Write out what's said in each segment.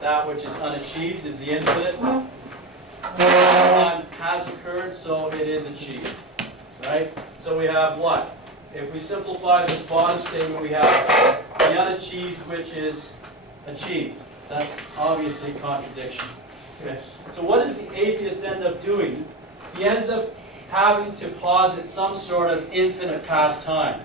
That which is unachieved is the infinite. Time has occurred, so it is achieved. Right? So we have what? If we simplify this bottom statement, we have the unachieved which is achieved. That's obviously a contradiction. Okay. So what does the atheist end up doing? He ends up having to posit some sort of infinite past time.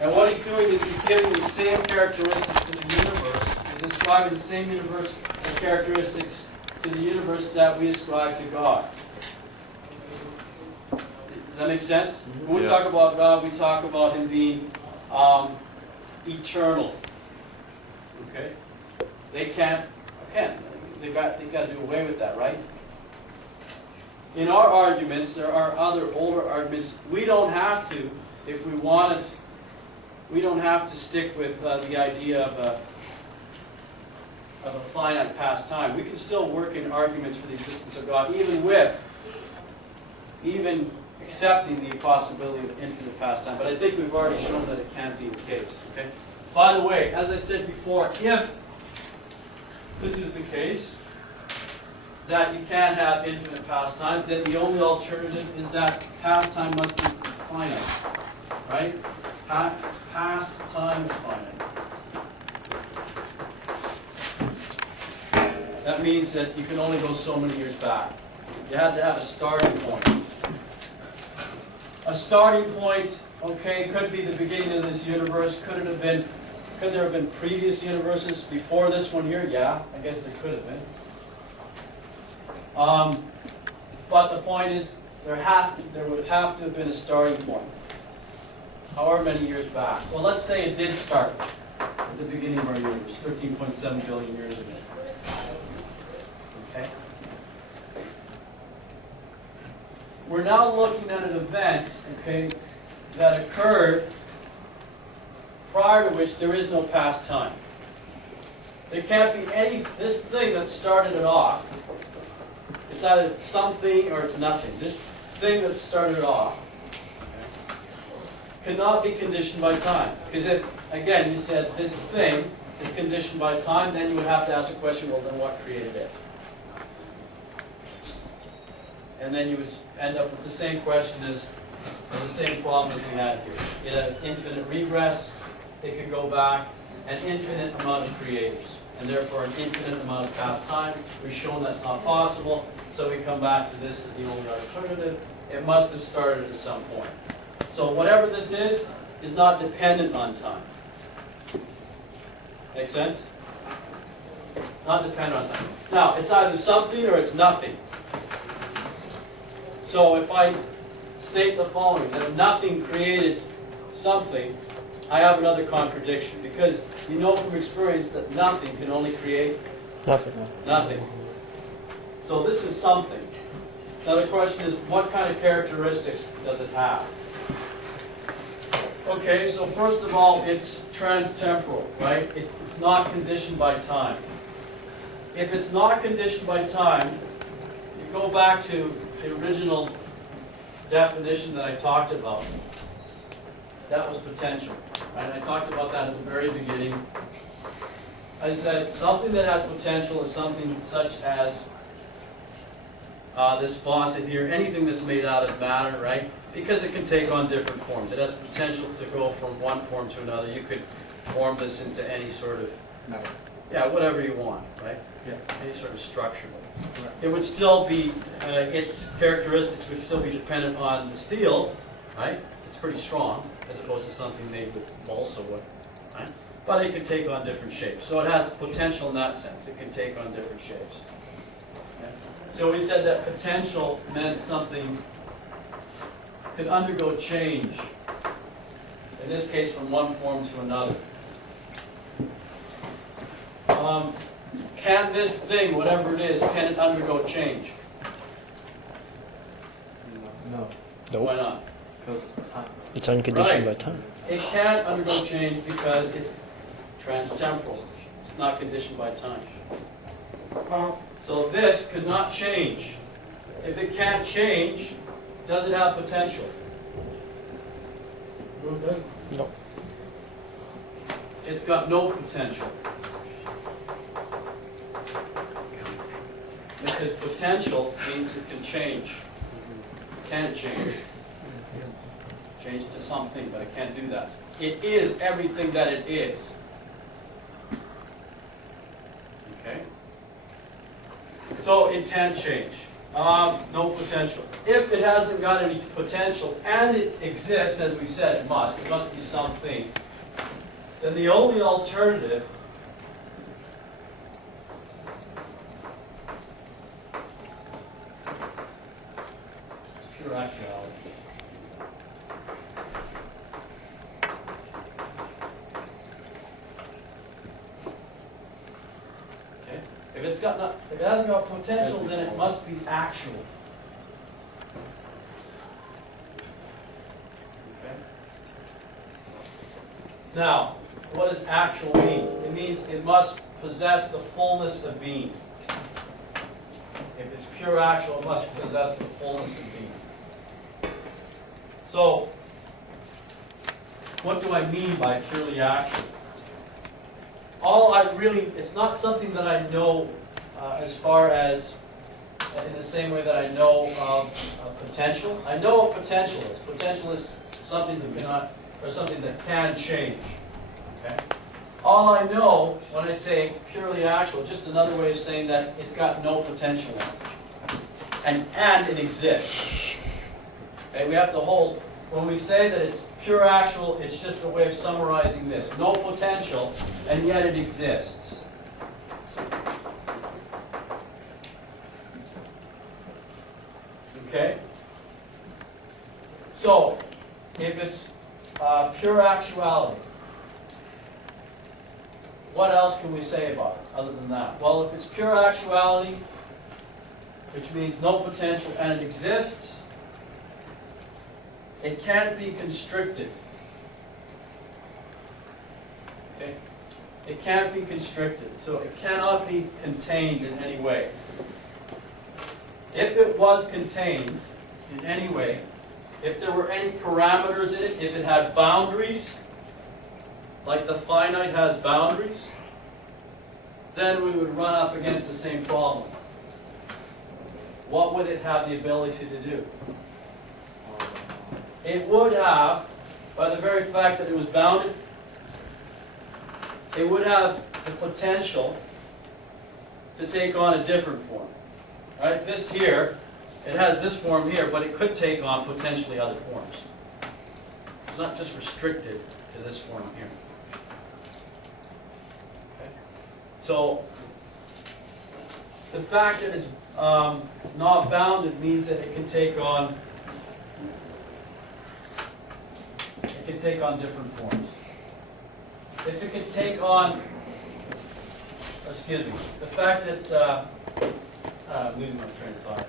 And what he's doing is he's giving the same characteristics to the universe. He's ascribing the same universe characteristics to the universe that we ascribe to God. Does that make sense? When we talk about God, we talk about Him being eternal. Okay? They can't. They got to do away with that, right? In our arguments, there are other older arguments. We don't have to, if we wanted. We don't have to stick with the idea of a finite past time. We can still work in arguments for the existence of God, even accepting the possibility of infinite past time. But I think we've already shown that it can't be the case. Okay. By the way, as I said before, if this is the case, that you can't have infinite past time, then the only alternative is that past time must be finite. Right? Past time is finite. That means that you can only go so many years back. You have to have a starting point. A starting point, okay, could be the beginning of this universe. Could there have been previous universes before this one here? Yeah, I guess there could have been. But the point is, there would have to have been a starting point. However many years back. Well, let's say it did start at the beginning of our universe, 13.7 billion years ago. Okay? We're now looking at an event, okay, that occurred prior to which there is no past time. There can't be this thing that started it off. It's either something or it's nothing. This thing that started it off cannot be conditioned by time. Because if, again, you said this thing is conditioned by time, then you would have to ask the question, well, then what created it? And then you would end up with the same question as the same problem as we had here. It had an infinite regress. It could go back an infinite amount of creators, and therefore an infinite amount of past time. We've shown that's not possible, so we come back to this as the only alternative. It must have started at some point. So whatever this is not dependent on time. Make sense? Not dependent on time. Now, it's either something or it's nothing. So if I state the following, that nothing created something, I have another contradiction. Because you know from experience that nothing can only create nothing. Nothing. So this is something. Now the question is, what kind of characteristics does it have? Okay, so first of all, it's transtemporal, right? It's not conditioned by time. If it's not conditioned by time, you go back to the original definition that I talked about. That was potential, right? I talked about that at the very beginning. I said something that has potential is something such as this faucet here, anything that's made out of matter, right? Because it can take on different forms. It has potential to go from one form to another. You could form this into any sort of, whatever you want, right? Yeah. Any sort of structure. Right. It would still be, its characteristics would still be dependent on the steel, right? It's pretty strong, as opposed to something made with balsa wood, right? But it could take on different shapes. So it has potential in that sense. It can take on different shapes. Okay? So we said that potential meant something could undergo change, in this case from one form to another. Can this thing, whatever it is, can it undergo change? No. Why not? It's unconditioned by time. It can't undergo change because it's transtemporal. It's not conditioned by time. So this could not change. If it can't change, does it have potential? No. It's got no potential. Because potential means it can change. It can change. Change to something, but it can't do that. It is everything that it is. Okay? So it can change. No potential. If it hasn't got any potential and it exists, as we said, it must be something, then the only alternative is pure actuality. Okay? If it hasn't got potential, then it must be actual. Okay? Now, what does actual mean? It means it must possess the fullness of being. If it's pure actual, it must possess the fullness of being. So, what do I mean by purely actual? It's not something that I know as far as, in the same way that I know of potential. I know what potential is. Potential is something that cannot, or something that can change. Okay? All I know when I say purely actual, just another way of saying that it's got no potential in it. And it exists. Okay? We have to hold, when we say that it's pure actual, it's just a way of summarizing this. No potential, and yet it exists. Okay? So, if it's pure actuality, what else can we say about it other than that? Well, if it's pure actuality, which means no potential and it exists, it can't be constricted. Okay? It can't be constricted, so it cannot be contained in any way. If it was contained in any way, if there were any parameters in it, if it had boundaries, like the finite has boundaries, then we would run up against the same problem. What would it have the ability to do? It would have, by the very fact that it was bounded, it would have the potential to take on a different form. Right? This here, it has this form here, but it could take on potentially other forms. It's not just restricted to this form here. Okay? So, the fact that it's not bounded means that it can take on different forms. If it can take on, excuse me, the fact that, I'm losing my train of thought.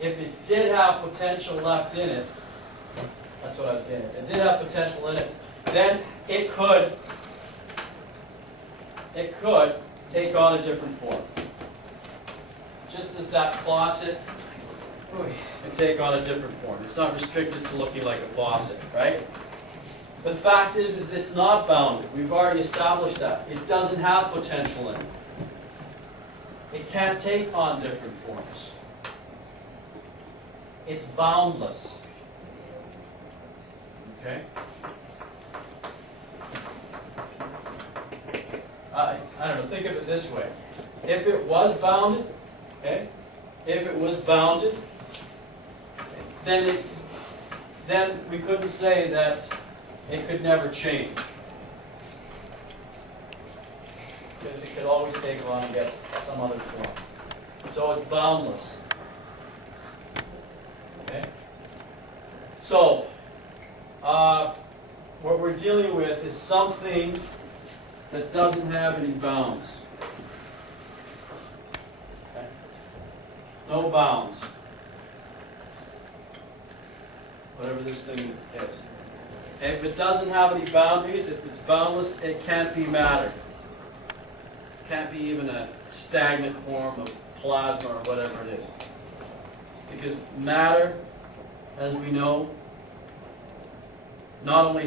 If it did have potential left in it, that's what I was getting at. It did have potential in it, then it could take on a different form. Just as that faucet can take on a different form. It's not restricted to looking like a faucet, right? But the fact is it's not bounded. We've already established that. It doesn't have potential in it. It can't take on different forms. It's boundless. Okay? I don't know, think of it this way. If it was bounded, okay? If it was bounded, then we couldn't say that it could never change. Because it could always take on, I guess, some other form. So it's boundless. Okay? So, what we're dealing with is something that doesn't have any bounds. Okay? No bounds. Whatever this thing is. Okay? If it doesn't have any boundaries, if it's boundless, it can't be matter. It can't be even a stagnant form of plasma or whatever it is. Because matter, as we know, not only